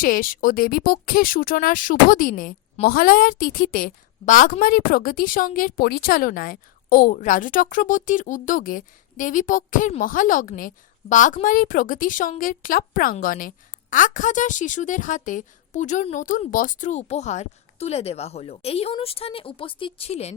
শেষ ও দেবীপক্ষের সূচনার শুভ দিনে মহালয়ার তিথিতে বাঘমারি প্রগতি সংঘের পরিচালনায় ও রাজু চক্রবর্তীর উদ্যোগে দেবীপক্ষের মহালগ্নে বাঘমারি প্রগতি সংঘের ক্লাব প্রাঙ্গণে এক হাজার শিশুদের হাতে পুজোর নতুন বস্ত্র উপহার তুলে দেওয়া হলো। এই অনুষ্ঠানে উপস্থিত ছিলেন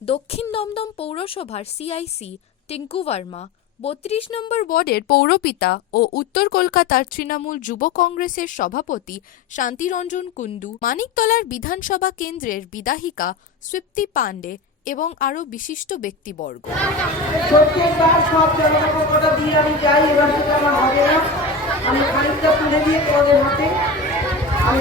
দক্ষিণ দমদম পৌরসভার সিআইসি টিঙ্কু ভার্মা বত্রিশ নম্বর ওয়ার্ডের পৌরপিতা ও উত্তর কলকাতার তৃণমূল যুব কংগ্রেসের সভাপতি শান্তিরঞ্জন কুণ্ডু, মানিকতলার বিধানসভা কেন্দ্রের বিদাহিকা স্বীপ্তি পাণ্ডে এবং আরও বিশিষ্ট ব্যক্তিবর্গ। আমি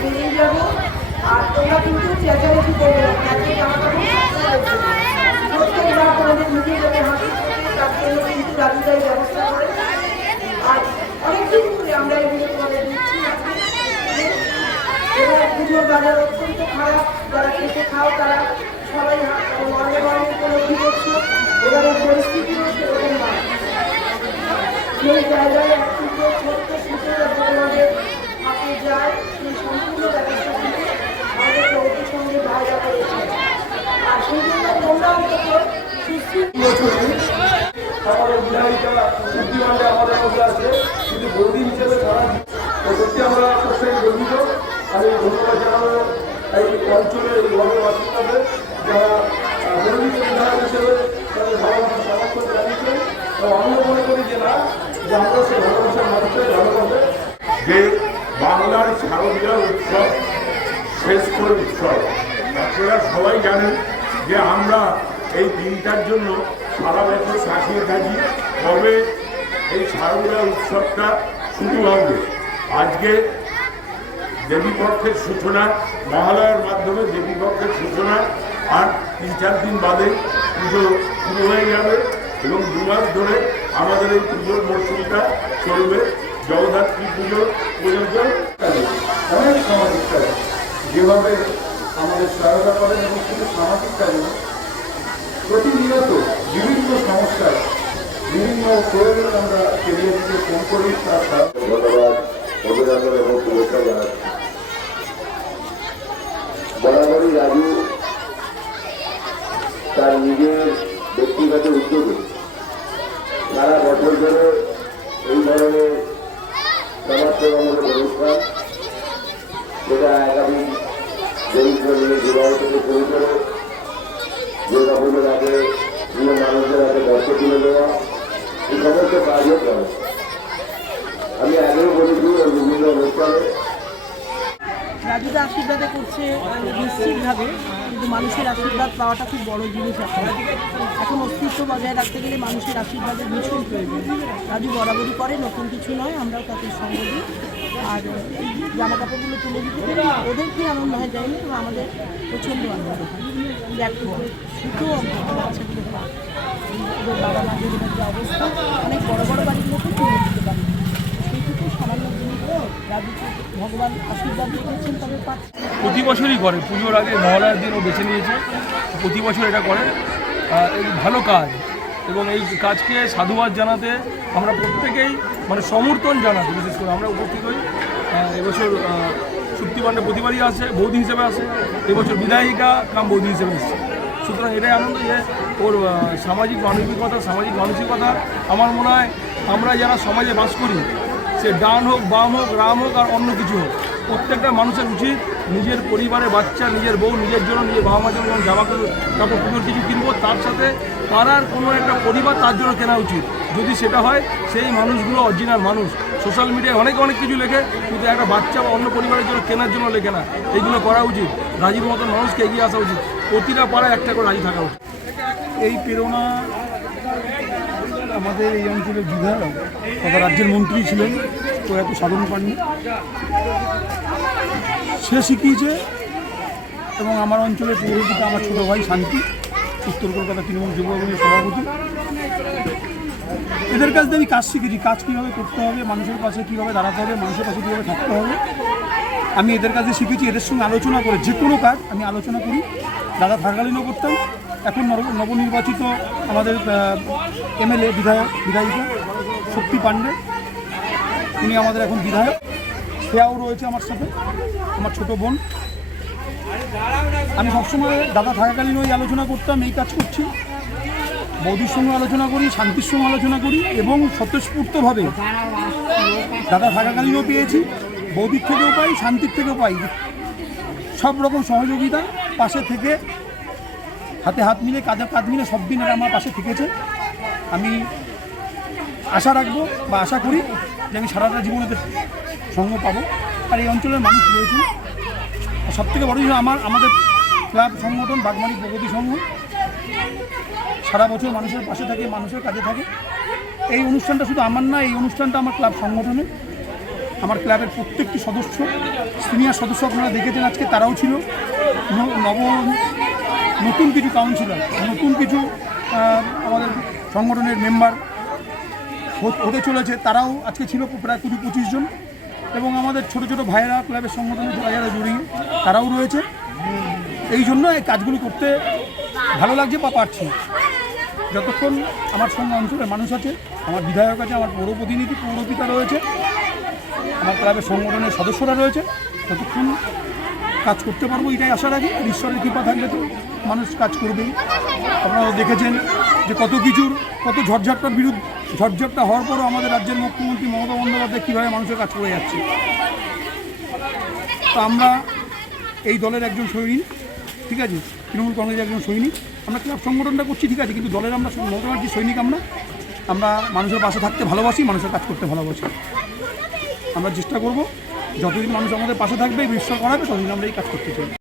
কিন্তু ব্যবস্থা করে আর অনেকদিন ধরে আমরা এগুলো তোমাদের দিচ্ছি। পুজোর বাজার অত্যন্ত খারাপ। যারা খেতে খাও, তারা সবাই মর্মে মর্মে উপলব্ধি করছ? এবারে পরিস্থিতিও সেরকম নয় সেই জায়গায় এক টুকরো ছোট্ট সুতোর তোমাদের হাতে যায়, সেই সম্পূর্ণ ব্যবস্থা কিন্তু আমাদের প্রগতির সঙ্গে ভাইরা করেছে আর সেই জন্য তোমরা সুস্থ বুদ্ধিমানটা আমাদের মধ্যে কিন্তু সত্যি আমরা ধন্যবাদ হিসেবে জানিয়েছে মনে করি যে না, যে আমরা সেই যে বাংলার শারদীয় উৎসব, শেষ করে উৎসব, আপনারা সবাই জানেন যে আমরা এই দিনটার জন্য সারা বছর সাজিয়ে থাকি, তবে এই শারদীয় উৎসবটা শুরু হবে। আজকে দেবীপক্ষের সূচনা, মহালয়ার মাধ্যমে দেবীপক্ষের সূচনা, আর তিন চার দিন বাদে পুজো শুরু হয়ে যাবে এবং দু মাস ধরে আমাদের এই পুজোর মরশুমটা চলবে। জগদ্ধাত্রী পুজো পর্যন্ত অনেক সামাজিক কাজ। যেভাবে আমাদের সহায়তা করেন এবং শুধু সামাজিক কাজে প্রতিনিয়ত বিভিন্ন সমস্যায় বিভিন্ন প্রয়োজন আমরা কেরিয়ারকে ফোন করি তার বরাবরই রাজু তার নিজের ব্যক্তিগত উদ্যোগে সারা বছর ধরে এই ধরনের সমাজসেবামূলক অনুষ্ঠান যেটা একাধিক দরিদ্র নিয়ে বিবাহ থেকে শুরু করে দুর্গা পুজোর আগে প্রিয় মানুষদের হাতে বস্ত্র তুলে দেওয়া এই রাজুদা আশীর্বাদে করছে নিশ্চিতভাবে, কিন্তু মানুষের আশীর্বাদ পাওয়াটা খুব বড় জিনিস এখন। এখন অস্তিত্ব বজায় রাখতে গেলে মানুষের আশীর্বাদের ভীষণ প্রয়োজন। রাজু বরাবরই করে, নতুন কিছু নয়, আমরাও তাকে সঙ্গ। দিই আর জামা কাপড়গুলো তুলে দিতে পেরে ওদেরকে আনন্দ হয় যায়নি আমাদের প্রচণ্ড আনন্দ হয়। দেখো শুধু বাচ্চাগুলো। ওদের বাবা যে অবস্থা, অনেক বড় বড় বাড়িগুলোকে তুলে দিতে পারে। সেইটুকু সামান্য জিনিস রাজুকে ভগবান আশীর্বাদ তবে প্রতি বছরই করে। পুজোর আগে মহালয়ার দিন ও বেছে নিয়েছে। প্রতি বছর এটা করে। ভালো কাজ। এবং এই কাজকে সাধুবাদ জানাতে আমরা প্রত্যেকেই মানে সমর্থন জানাতে, বিশেষ করে আমরা উপস্থিত হই। এবছর চুক্তি পাণ্ডে প্রতিবারই আসে, বৌদি হিসেবে আসে। এবছর বিধায়িকা কাম বৌদি হিসেবে এসেছে। সুতরাং এটাই আনন্দ যে ওর সামাজিক মানবিকতা, সামাজিক মানসিকতা আমার মনে হয় আমরা যারা সমাজে বাস করি, সে ডান হোক, বাম হোক, রাম হোক আর অন্য কিছু হোক, প্রত্যেকটা মানুষের উচিত নিজের পরিবারের বাচ্চা, নিজের বউ, নিজের জন্য নিজের বাবা মার জন্য জামা কাপড় পুজোর কিছু কিনবো, তার সাথে পাড়ার কোনো একটা পরিবার তার জন্য কেনা উচিত। যদি সেটা হয়, সেই মানুষগুলো অরিজিনাল মানুষ। সোশ্যাল মিডিয়ায় অনেক অনেক কিছু লেখে, কিন্তু একটা বাচ্চা বা অন্য পরিবারের জন্য কেনার জন্য লেখে না। এইগুলো করা উচিত। রাজির মতন মানুষকে এগিয়ে আসা উচিত। প্রতিটা পাড়ায় একটা করে রাজি থাকা উচিত। এই প্রেরণা আমাদের এই অঞ্চলের বিধায়ক তথা রাজ্যের মন্ত্রী ছিলেন, তো এত সাধন পাননি। সে শিখিয়েছে এবং আমার অঞ্চলের পৌরপিতা আমার ছোটো ভাই শান্তি, উত্তর কলকাতা তৃণমূল যুব সভাপতি। এদের কাছ থেকে আমি কাজ শিখেছি, কাজ কীভাবে করতে হবে, মানুষের পাশে কীভাবে দাঁড়াতে হবে, মানুষের পাশে কীভাবে থাকতে হবে। আমি এদের কাছে শিখেছি, এদের সঙ্গে আলোচনা করে যে কোনো কাজ আমি আলোচনা করি। দাদা থাকালীনও করতাম এখন নব- নবনির্বাচিত আমাদের এমএলএ বিধায়ক, বিধায়িকা শক্তি পাণ্ডে। উনি আমাদের এখন বিধায়ক। শ্রেয়াও রয়েছে আমার সাথে, আমার ছোট বোন। আমি সবসময় দাদা থাকাকালীন ওই আলোচনা করতাম, এই কাজ করছি। বৌদির সঙ্গে আলোচনা করি, শান্তির সঙ্গে আলোচনা করি, এবং স্বতঃস্ফূর্তভাবে দাদা থাকাকালীনও পেয়েছি, বৌদির থেকেও পাই, শান্তির থেকেও পাই। সব রকম সহযোগিতা পাশে থেকে হাতে হাত মিলে, কাঁধে কাঁধ মিলে সব দিন এরা আমার পাশে থেকেছে। আমি আশা রাখব বা আশা করি যে আমি সারাটা জীবনে সঙ্গ পাবো। আর এই অঞ্চলের মানুষ রয়েছে। সব থেকে বড় জিনিস আমার, আমাদের ক্লাব সংগঠন বাগমারি প্রগতি সংঘ। সারা বছর মানুষের পাশে থাকে, মানুষের কাজে থাকে। এই অনুষ্ঠানটা শুধু আমার না, এই অনুষ্ঠানটা আমার ক্লাব সংগঠনের। আমার ক্লাবের প্রত্যেকটি সদস্য, সিনিয়র সদস্য আপনারা দেখেছেন আজকে, তারাও ছিল। নব নতুন কিছু কাউন্সিলর, নতুন কিছু আমাদের সংগঠনের মেম্বার হতে চলেছে, তারাও আজকে ছিল প্রায় কুড়ি পঁচিশ জন। এবং আমাদের ছোট ছোট ভাইয়েরা ক্লাবের সংগঠনে যারা যারা জড়িয়ে তারাও রয়েছে। এই জন্য এই কাজগুলো করতে ভালো লাগছে বা পারছি। যতক্ষণ আমার সঙ্গে অঞ্চলের মানুষ আছে, আমার বিধায়ক আছে, আমার পৌর প্রতিনিধি পৌরপিতা রয়েছে আমার ক্লাবের সংগঠনের সদস্যরা রয়েছে ততক্ষণ কাজ করতে পারব এটাই আশা রাখি। আর ঈশ্বরের কৃপা থাকলে তো মানুষ কাজ করবেই। আপনারা দেখেছেন যে কত কিছুর, কত ঝড়ঝাপটার বিরুদ্ধে, ঝড়ঝাপটা হওয়ার পরও আমাদের রাজ্যের মুখ্যমন্ত্রী মমতা বন্দ্যোপাধ্যায় কীভাবে মানুষের কাজ করে যাচ্ছে। তো আমরা এই দলের একজন সৈনিক, ঠিক আছে? তৃণমূল কংগ্রেসের একজন সৈনিক। আমরা ক্লাব সংগঠনটা করছি, ঠিক আছে? কিন্তু দলের আমরা মমতা সৈনিক আমরা। আমরা মানুষের পাশে থাকতে ভালোবাসি, মানুষের কাজ করতে ভালোবাসি। আমরা চেষ্টা করব। যতদিন মানুষ আমাদের পাশে থাকবে বিশ্বাস করাবে, ততদিন আমরা এই কাজ করতে চাই।